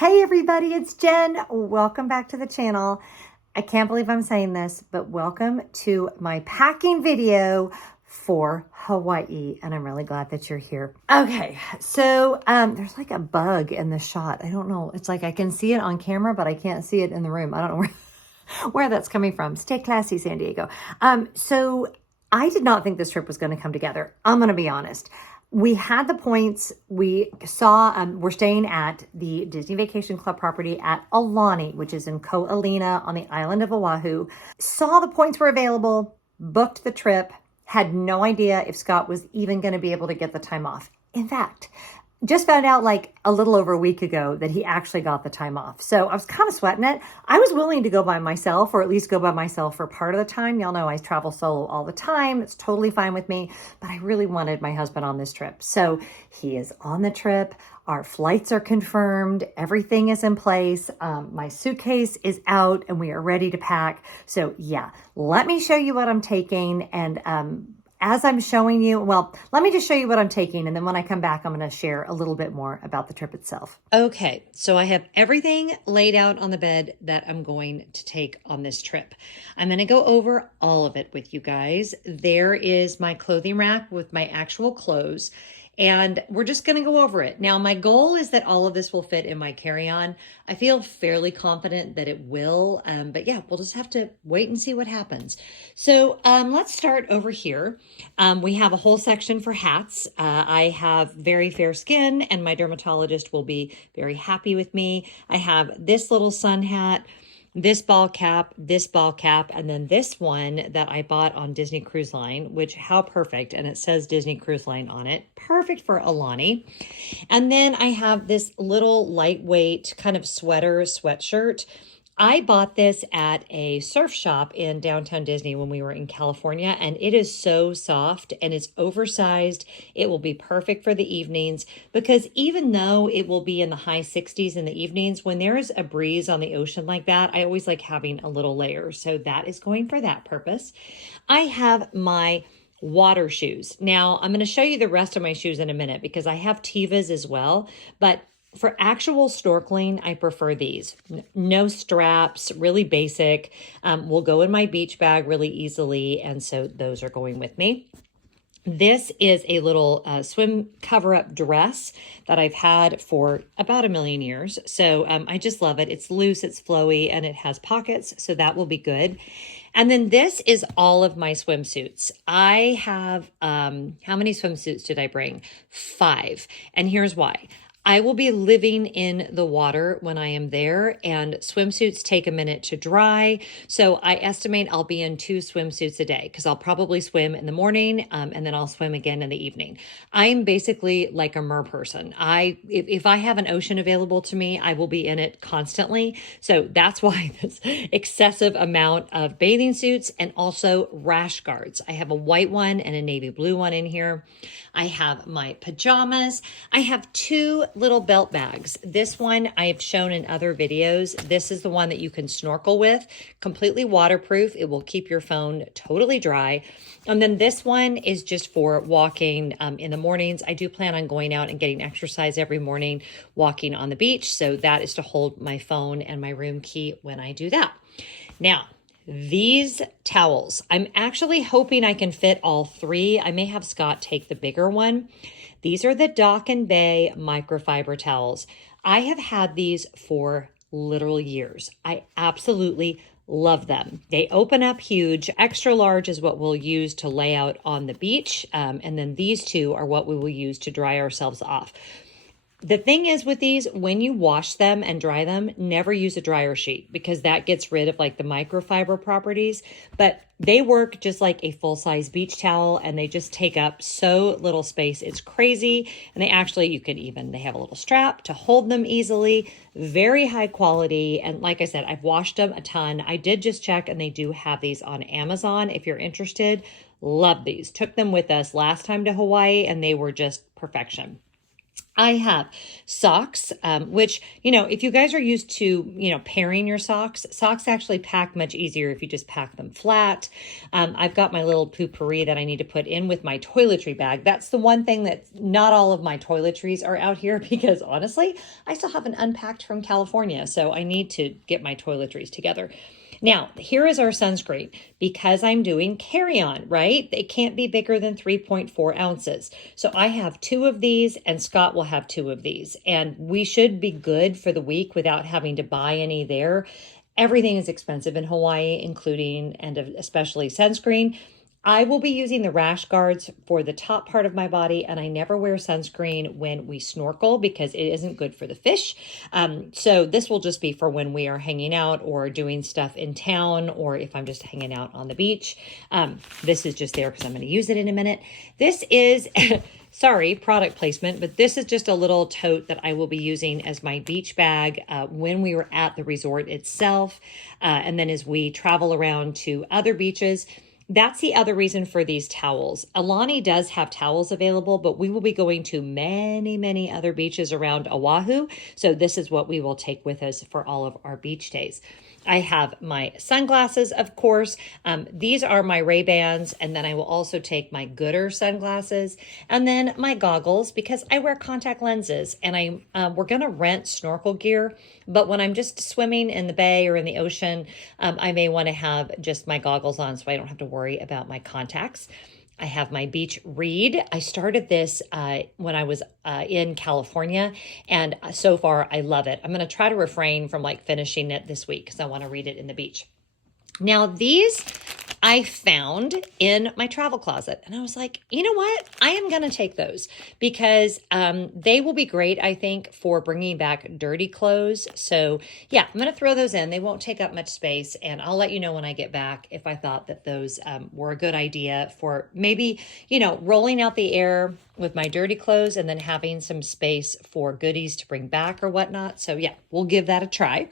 Hey everybody, it's Jen. Welcome back to the channel. I can't believe I'm saying this, but welcome to my packing video for Hawaii, and I'm really glad that you're here. Okay, so there's like a bug in the shot. I don't know. It's like I can see it on camera, but I can't see it in the room. I don't know where that's coming from. Stay classy, San Diego. So I did not think this trip was going to come together. I'm going to be honest. We had the points. We saw, we're staying at the Disney Vacation Club property at Aulani, which is in Ko Olina on the island of Oahu. Saw the points were available, booked the trip, had no idea if Scott was even going to be able to get the time off. In fact, just found out like a little over a week ago that he actually got the time off. So I was kind of sweating it. I was willing to go by myself, or at least go by myself for part of the time. Y'all know I travel solo all the time. It's totally fine with me, but I really wanted my husband on this trip. So he is on the trip. Our flights are confirmed. Everything is in place. My suitcase is out and we are ready to pack. So yeah, let me show you what I'm taking. And, as I'm showing you, well, let me just show you what I'm taking. And then when I come back, I'm going to share a little bit more about the trip itself. Okay, so I have everything laid out on the bed that I'm going to take on this trip. I'm going to go over all of it with you guys. There is my clothing rack with my actual clothes. And we're just going to go over it. Now, my goal is that all of this will fit in my carry-on. I feel fairly confident that it will. But yeah, we'll just have to wait and see what happens. So let's start over here. We have a whole section for hats. I have very fair skin and my dermatologist will be very happy with me. I have this little sun hat, this ball cap, and then this one that I bought on Disney Cruise Line, which how perfect. And it says Disney Cruise Line on it. Perfect for Aulani. And then I have this little lightweight kind of sweatshirt. I bought this at a surf shop in downtown Disney when we were in California, and it is so soft and it's oversized. It will be perfect for the evenings because even though it will be in the high 60s in the evenings, when there is a breeze on the ocean like that, I always like having a little layer. So that is going for that purpose. I have my water shoes. Now I'm going to show you the rest of my shoes in a minute because I have Tevas as well, but for actual snorkeling, I prefer these. No straps, really basic. Will go in my beach bag really easily, and so those are going with me. This is a little swim cover-up dress that I've had for about 1,000,000 years. So I just love it. It's loose, it's flowy, and it has pockets, so that will be good. And then this is all of my swimsuits. I have, how many swimsuits did I bring? 5. And here's why. I will be living in the water when I am there, and swimsuits take a minute to dry. So I estimate I'll be in 2 swimsuits a day because I'll probably swim in the morning and then I'll swim again in the evening. I'm basically like a mer person. If I have an ocean available to me, I will be in it constantly. So that's why this excessive amount of bathing suits and also rash guards. I have a white one and a navy blue one in here. I have my pajamas. I have 2 little belt bags. This one I've shown in other videos. This is the one that you can snorkel with, completely waterproof. It will keep your phone totally dry. And then this one is just for walking in the mornings. I do plan on going out and getting exercise every morning, walking on the beach. So that is to hold my phone and my room key when I do that. Now, these towels, I'm actually hoping I can fit all 3. I may have Scott take the bigger one. These are the Dock and Bay microfiber towels. I have had these for literal years. I absolutely love them. They open up huge. Extra large is what we'll use to lay out on the beach. And then these 2 are what we will use to dry ourselves off. The thing is with these, when you wash them and dry them, never use a dryer sheet because that gets rid of like the microfiber properties, but they work just like a full-size beach towel and they just take up so little space. It's crazy. And they actually, they have a little strap to hold them easily, very high quality. And like I said, I've washed them a ton. I did just check and they do have these on Amazon if you're interested. Love these. Took them with us last time to Hawaii and they were just perfection. I have socks, which, if you guys are used to, pairing your socks actually pack much easier if you just pack them flat. I've got my little poopery that I need to put in with my toiletry bag. That's the one thing that not all of my toiletries are out here because honestly, I still haven't unpacked from California. So I need to get my toiletries together. Now, here is our sunscreen because I'm doing carry-on, right? It can't be bigger than 3.4 ounces. So I have 2 of these and Scott will have 2 of these. And we should be good for the week without having to buy any there. Everything is expensive in Hawaii, including and especially sunscreen. I will be using the Rash Guards for the top part of my body, and I never wear sunscreen when we snorkel because it isn't good for the fish. So this will just be for when we are hanging out or doing stuff in town, or if I'm just hanging out on the beach. This is just there because I'm going to use it in a minute. This is... Sorry, product placement, but this is just a little tote that I will be using as my beach bag when we were at the resort itself. And then as we travel around to other beaches. That's the other reason for these towels. Aulani does have towels available, but we will be going to many, many other beaches around Oahu. So this is what we will take with us for all of our beach days. I have my sunglasses, of course. These are my Ray-Bans, and then I will also take my Gooder sunglasses, and then my goggles because I wear contact lenses, and we're going to rent snorkel gear, but when I'm just swimming in the bay or in the ocean, I may want to have just my goggles on so I don't have to worry about my contacts. I have my beach read. I started this when I was in California, and so far I love it. I'm going to try to refrain from finishing it this week because I want to read it in the beach. Now these I found in my travel closet, and I was like, you know what? I am going to take those because they will be great, I think, for bringing back dirty clothes. So yeah, I'm going to throw those in. They won't take up much space, and I'll let you know when I get back if I thought that those were a good idea for maybe, rolling out the air with my dirty clothes and then having some space for goodies to bring back or whatnot. So yeah, we'll give that a try.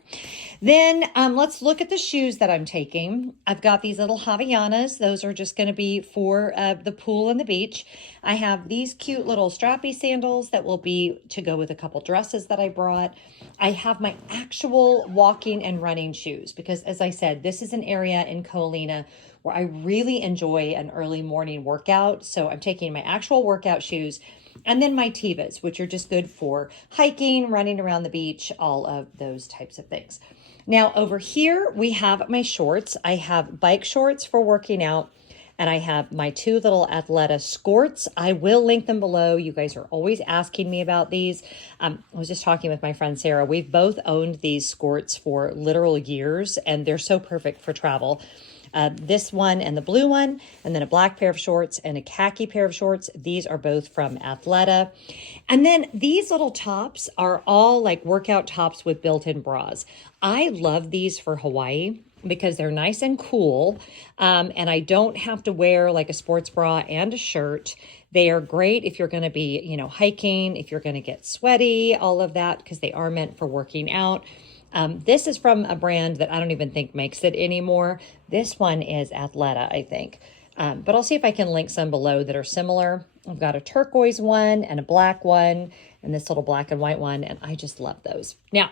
Then let's look at the shoes that I'm taking. I've got these little Havaianas. Those are just going to be for the pool and the beach. I have these cute little strappy sandals that will be to go with a couple dresses that I brought. I have my actual walking and running shoes because, as I said, this is an area in Ko Olina where I really enjoy an early morning workout. So I'm taking my actual workout shoes and then my Tevas, which are just good for hiking, running around the beach, all of those types of things. Now over here, we have my shorts. I have bike shorts for working out, and I have my 2 little Athleta skirts. I will link them below. You guys are always asking me about these. I was just talking with my friend Sarah. We've both owned these skirts for literal years, and they're so perfect for travel. This one and the blue one, and then a black pair of shorts and a khaki pair of shorts. These are both from Athleta. And then these little tops are all workout tops with built-in bras. I love these for Hawaii because they're nice and cool. And I don't have to wear a sports bra and a shirt. They are great if you're going to be, hiking, if you're going to get sweaty, all of that, because they are meant for working out. This is from a brand that I don't even think makes it anymore. This one is Athleta, I think. But I'll see if I can link some below that are similar. I've got a turquoise one and a black one and this little black and white one, and I just love those. Now,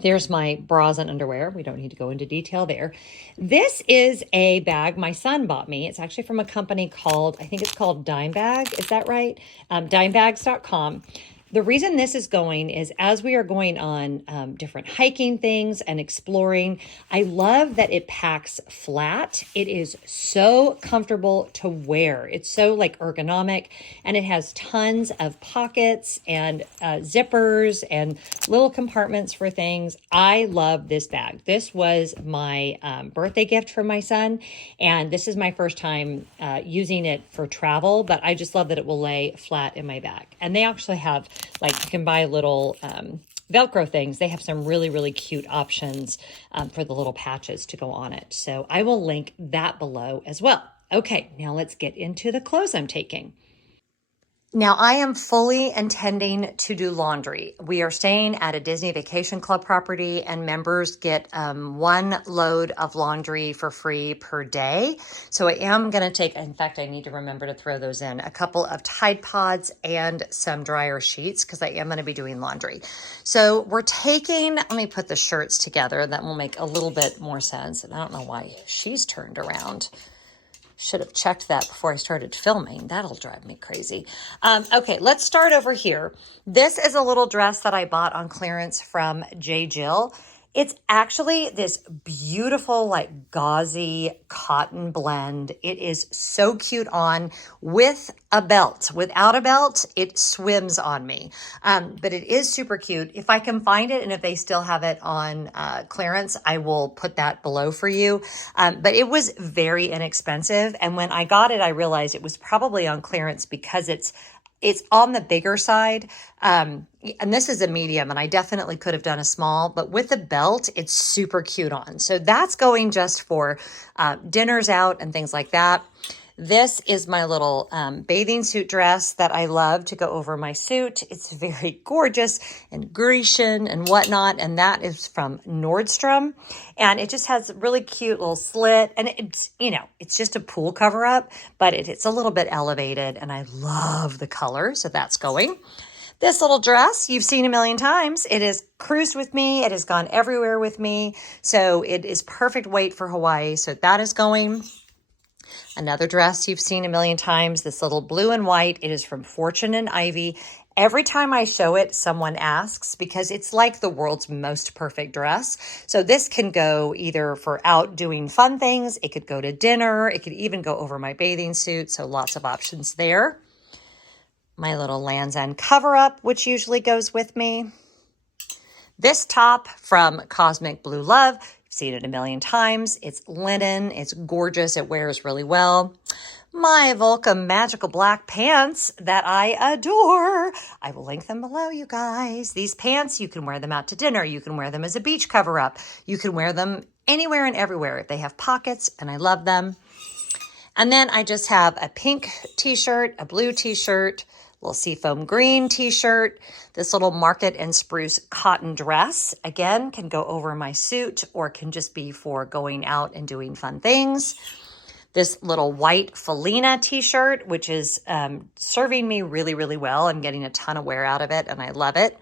there's my bras and underwear. We don't need to go into detail there. This is a bag my son bought me. It's actually from a company called, I think it's called Dime Bag. Is that right? Dimebags.com. The reason this is going is as we are going on different hiking things and exploring, I love that it packs flat. It is so comfortable to wear. It's so ergonomic, and it has tons of pockets and zippers and little compartments for things. I love this bag. This was my birthday gift from my son, and this is my first time using it for travel, but I just love that it will lay flat in my bag. And they actually have you can buy little Velcro things. They have some really, really cute options for the little patches to go on it. So I will link that below as well. Okay, now let's get into the clothes I'm taking. Now, I am fully intending to do laundry. We are staying at a Disney Vacation Club property, and members get 1 load of laundry for free per day. So I am going to take, in fact, I need to remember to throw those in, a couple of Tide Pods and some dryer sheets because I am going to be doing laundry. So we're taking, let me put the shirts together. That will make a little bit more sense. And I don't know why she's turned around. Should have checked that before I started filming. That'll drive me crazy. Okay, let's start over here. This is a little dress that I bought on clearance from J. Jill. It's actually this beautiful, like gauzy cotton blend. It is so cute on with a belt. Without a belt, it swims on me. But it is super cute. If I can find it and if they still have it on clearance, I will put that below for you. But it was very inexpensive. And when I got it, I realized it was probably on clearance because it's on the bigger side. And this is a medium, and I definitely could have done a small, but with the belt, it's super cute on. So that's going just for dinners out and things like that. This is my little bathing suit dress that I love to go over my suit. It's very gorgeous and Grecian and whatnot. And that is from Nordstrom. And it just has a really cute little slit. And it's, you know, it's just a pool cover up, but it's a little bit elevated. And I love the color. So that's going. This little dress you've seen a million times. It has cruised with me. It has gone everywhere with me. So it is perfect weight for Hawaii. So that is going. Another dress you've seen a million times, this little blue and white. It is from Fortune and Ivy. Every time I show it, someone asks because it's like the world's most perfect dress. So this can go either for out doing fun things. It could go to dinner. It could even go over my bathing suit. So lots of options there. My little Land's End cover up, which usually goes with me. This top from Cosmic Blue Love. Seen it a million times. It's linen. It's gorgeous. It wears really well. My Volcom Magical Black pants that I adore. I will link them below, you guys. These pants, you can wear them out to dinner. You can wear them as a beach cover-up. You can wear them anywhere and everywhere. They have pockets, and I love them. And then I just have a pink t-shirt, a blue t-shirt, little seafoam green t-shirt, this little Market and Spruce cotton dress. Again, can go over my suit or can just be for going out and doing fun things. This little white Felina t-shirt, which is serving me really, really well. I'm getting a ton of wear out of it and I love it.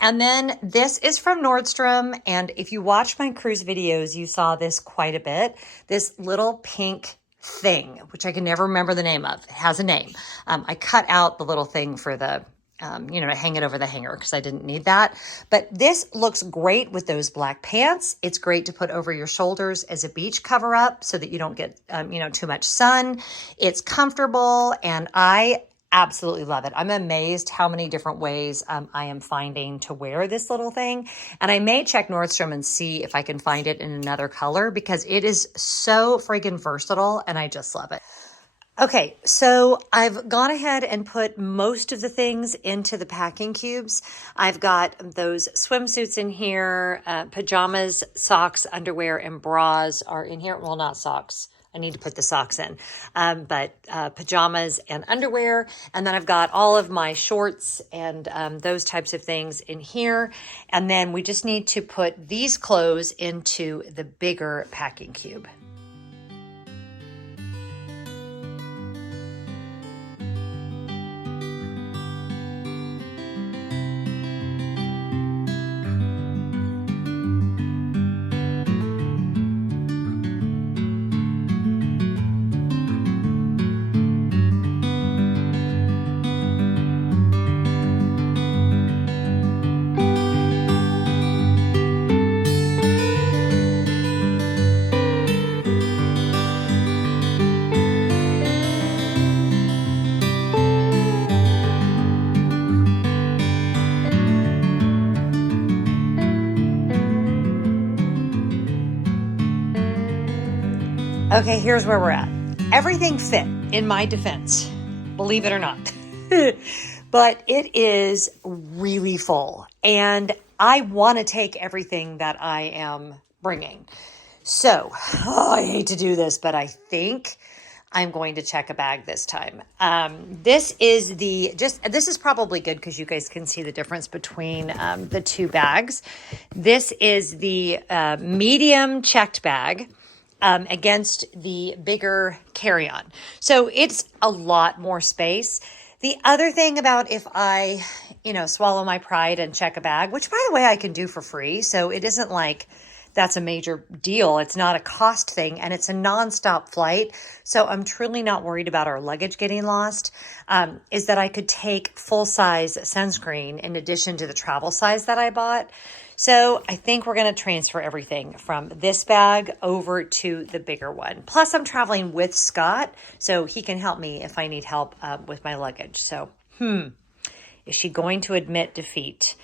And then this is from Nordstrom. And if you watch my cruise videos, you saw this quite a bit. This little pink thing, which I can never remember the name of. It has a name. I cut out the little thing for the, to hang it over the hanger because I didn't need that. But this looks great with those black pants. It's great to put over your shoulders as a beach cover up so that you don't get, too much sun. It's comfortable and I absolutely love it. I'm amazed how many different ways I am finding to wear this little thing. And I may check Nordstrom and see if I can find it in another color because it is so friggin' versatile and I just love it. Okay, so I've gone ahead and put most of the things into the packing cubes. I've got those swimsuits in here, pajamas, socks, underwear, and bras are in here. Well, not socks. I need to put the socks in, but pajamas and underwear. And then I've got all of my shorts and those types of things in here. And then we just need to put these clothes into the bigger packing cube. Okay, here's where we're at. Everything fit in my defense, believe it or not. But it is really full and I want to take everything that I am bringing. So, I hate to do this, but I think I'm going to check a bag this time. This is probably good because you guys can see the difference between the two bags. This is the medium checked bag against the bigger carry-on. So it's a lot more space. The other thing about if I, swallow my pride and check a bag, which by the way, I can do for free. So it isn't like that's a major deal. It's not a cost thing, and it's a nonstop flight. So I'm truly not worried about our luggage getting lost, is that I could take full-size sunscreen in addition to the travel size that I bought. So I think we're going to transfer everything from this bag over to the bigger one. Plus, I'm traveling with Scott, so he can help me if I need help with my luggage. So, is she going to admit defeat?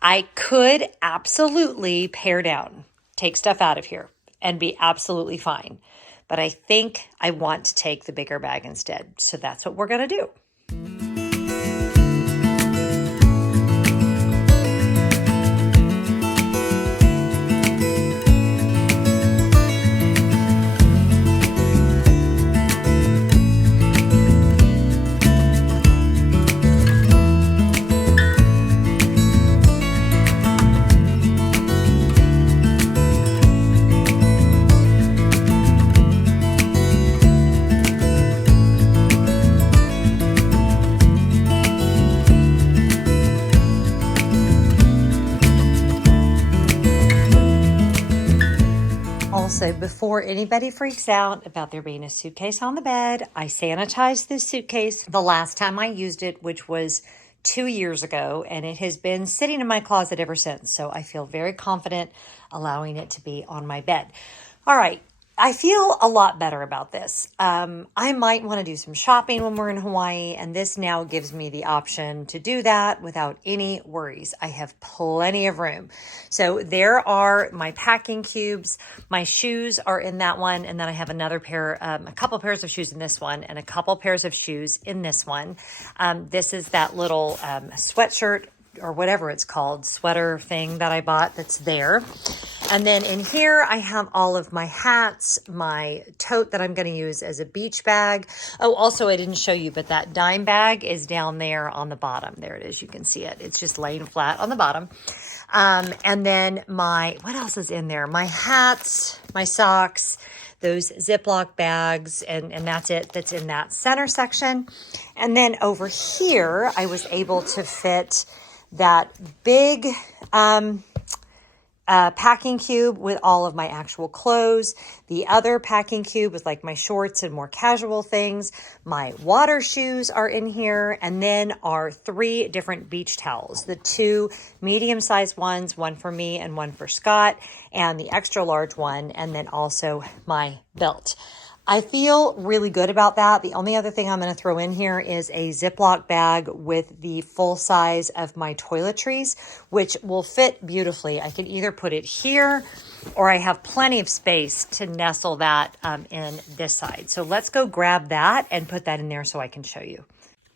I could absolutely pare down, take stuff out of here, and be absolutely fine. But I think I want to take the bigger bag instead. So that's what we're going to do. Also, before anybody freaks out about there being a suitcase on the bed, I sanitized this suitcase the last time I used it, which was 2 years ago, and it has been sitting in my closet ever since. So I feel very confident allowing it to be on my bed. All right. I feel a lot better about this. I might want to do some shopping when we're in Hawaii, and this now gives me the option to do that without any worries. I have plenty of room. So there are my packing cubes. My shoes are in that one, and then I have another pair, a couple pairs of shoes in this one, and a couple pairs of shoes in this one. This is that little sweatshirt or whatever it's called, sweater thing that I bought that's there. And then in here, I have all of my hats, my tote that I'm going to use as a beach bag. Oh, also, I didn't show you, but that dime bag is down there on the bottom. There it is. You can see it. It's just laying flat on the bottom. And then what else is in there? My hats, my socks, those Ziploc bags, and that's it. That's in that center section. And then over here, I was able to fit that big packing cube with all of my actual clothes. The other packing cube with like my shorts and more casual things. My water shoes are in here. And then our 3 different beach towels. The 2 medium-sized ones, one for me and one for Scott, and the extra large one, and then also my belt. I feel really good about that. The only other thing I'm going to throw in here is a Ziploc bag with the full size of my toiletries, which will fit beautifully. I can either put it here or I have plenty of space to nestle that in this side. So let's go grab that and put that in there so I can show you.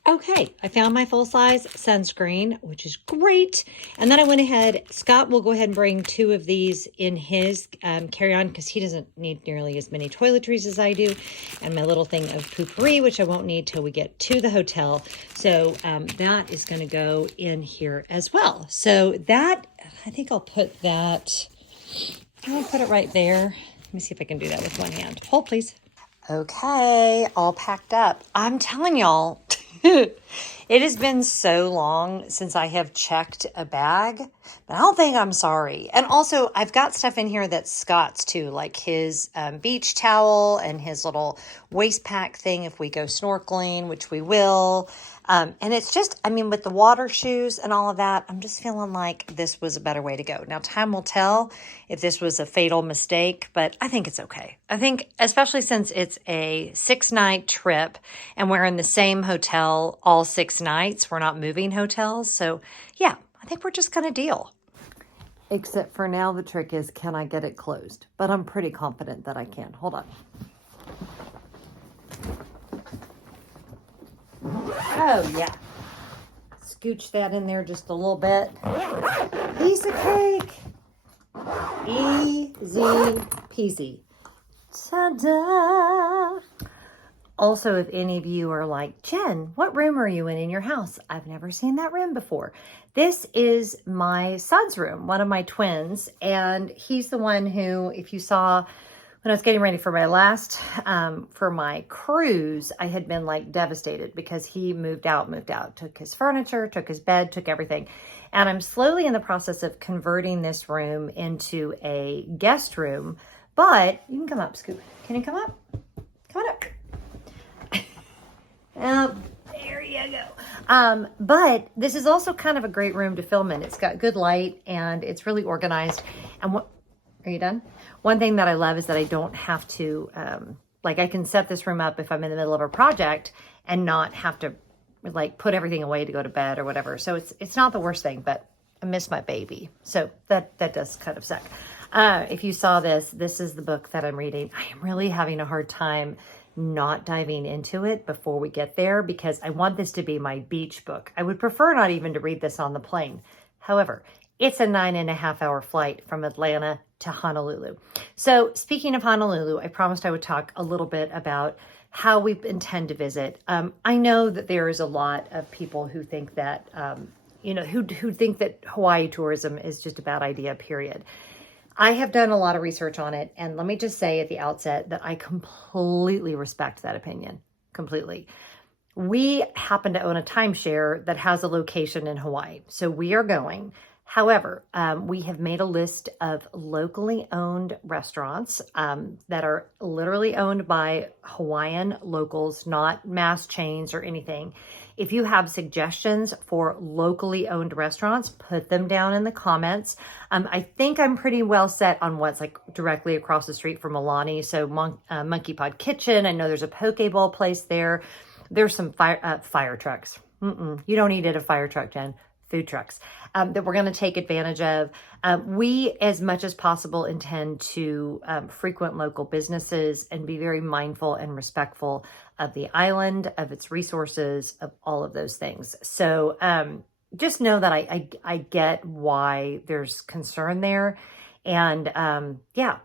Okay, I found my full-size sunscreen, which is great. And then I went ahead, Scott will go ahead and bring 2 of these in his carry-on because he doesn't need nearly as many toiletries as I do. And my little thing of poopery, which I won't need till we get to the hotel. So that is going to go in here as well. So that, I think I'll put that, I'll put it right there. Let me see if I can do that with one hand. Hold, please. Okay, all packed up. I'm telling y'all, it has been so long since I have checked a bag, but I don't think I'm sorry. And also, I've got stuff in here that's Scott's too, like his beach towel and his little waist pack thing if we go snorkeling, which we will. And it's just, I mean, with the water shoes and all of that, I'm just feeling like this was a better way to go. Now, time will tell if this was a fatal mistake, but I think it's okay. I think, especially since it's a 6-night trip and we're in the same hotel all 6 nights, we're not moving hotels. So yeah, I think we're just going to deal. Except for now, the trick is, can I get it closed? But I'm pretty confident that I can. Hold on. Oh, yeah. Scooch that in there just a little bit. Piece of cake. Easy peasy. Ta-da! Also, if any of you are like, Jen, what room are you in your house? I've never seen that room before. This is my son's room, one of my twins. And he's the one who, if you saw when I was getting ready for my last, for my cruise, I had been like devastated because he moved out, took his furniture, took his bed, took everything. And I'm slowly in the process of converting this room into a guest room. But you can come up, Scoop. Can you come up? Come on up. There you go. But this is also kind of a great room to film in. It's got good light and it's really organized. And what, are you done? One thing that I love is that I don't have to, like I can set this room up if I'm in the middle of a project and not have to like put everything away to go to bed or whatever. So it's not the worst thing, but I miss my baby. So that does kind of suck. If you saw this is the book that I'm reading. I am really having a hard time not diving into it before we get there because I want this to be my beach book. I would prefer not even to read this on the plane. However, it's a 9.5-hour flight from Atlanta to Honolulu. So speaking of Honolulu, I promised I would talk a little bit about how we intend to visit. I know that there is a lot of people who think that, who think that Hawaii tourism is just a bad idea, period. I have done a lot of research on it, and let me just say at the outset that I completely respect that opinion, completely. We happen to own a timeshare that has a location in Hawaii, so we are going. However, we have made a list of locally owned restaurants that are literally owned by Hawaiian locals, not mass chains or anything. If you have suggestions for locally owned restaurants, put them down in the comments. I think I'm pretty well set on what's like directly across the street from Aulani. So Monkey Pod Kitchen. I know there's a poke bowl place there. There's some fire trucks. You don't need it a fire truck, Jen. Food trucks that we're going to take advantage of. We, as much as possible, intend to frequent local businesses and be very mindful and respectful of the island, of its resources, of all of those things. So just know that I get why there's concern there. And yeah,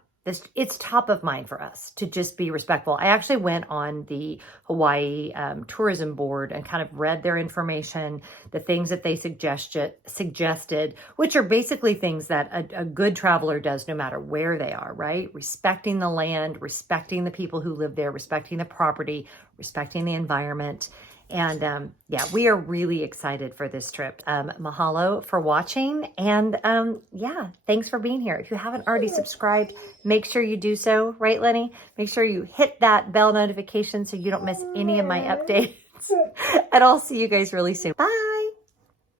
it's top of mind for us to just be respectful. I actually went on the Hawaii tourism board and kind of read their information, the things that they suggested, which are basically things that a good traveler does no matter where they are, right? Respecting the land, respecting the people who live there, respecting the property, respecting the environment. And yeah, we are really excited for this trip. Mahalo for watching. And yeah, thanks for being here. If you haven't already subscribed, make sure you do so, right, Lenny? Make sure you hit that bell notification so you don't miss any of my updates. And I'll see you guys really soon. Bye.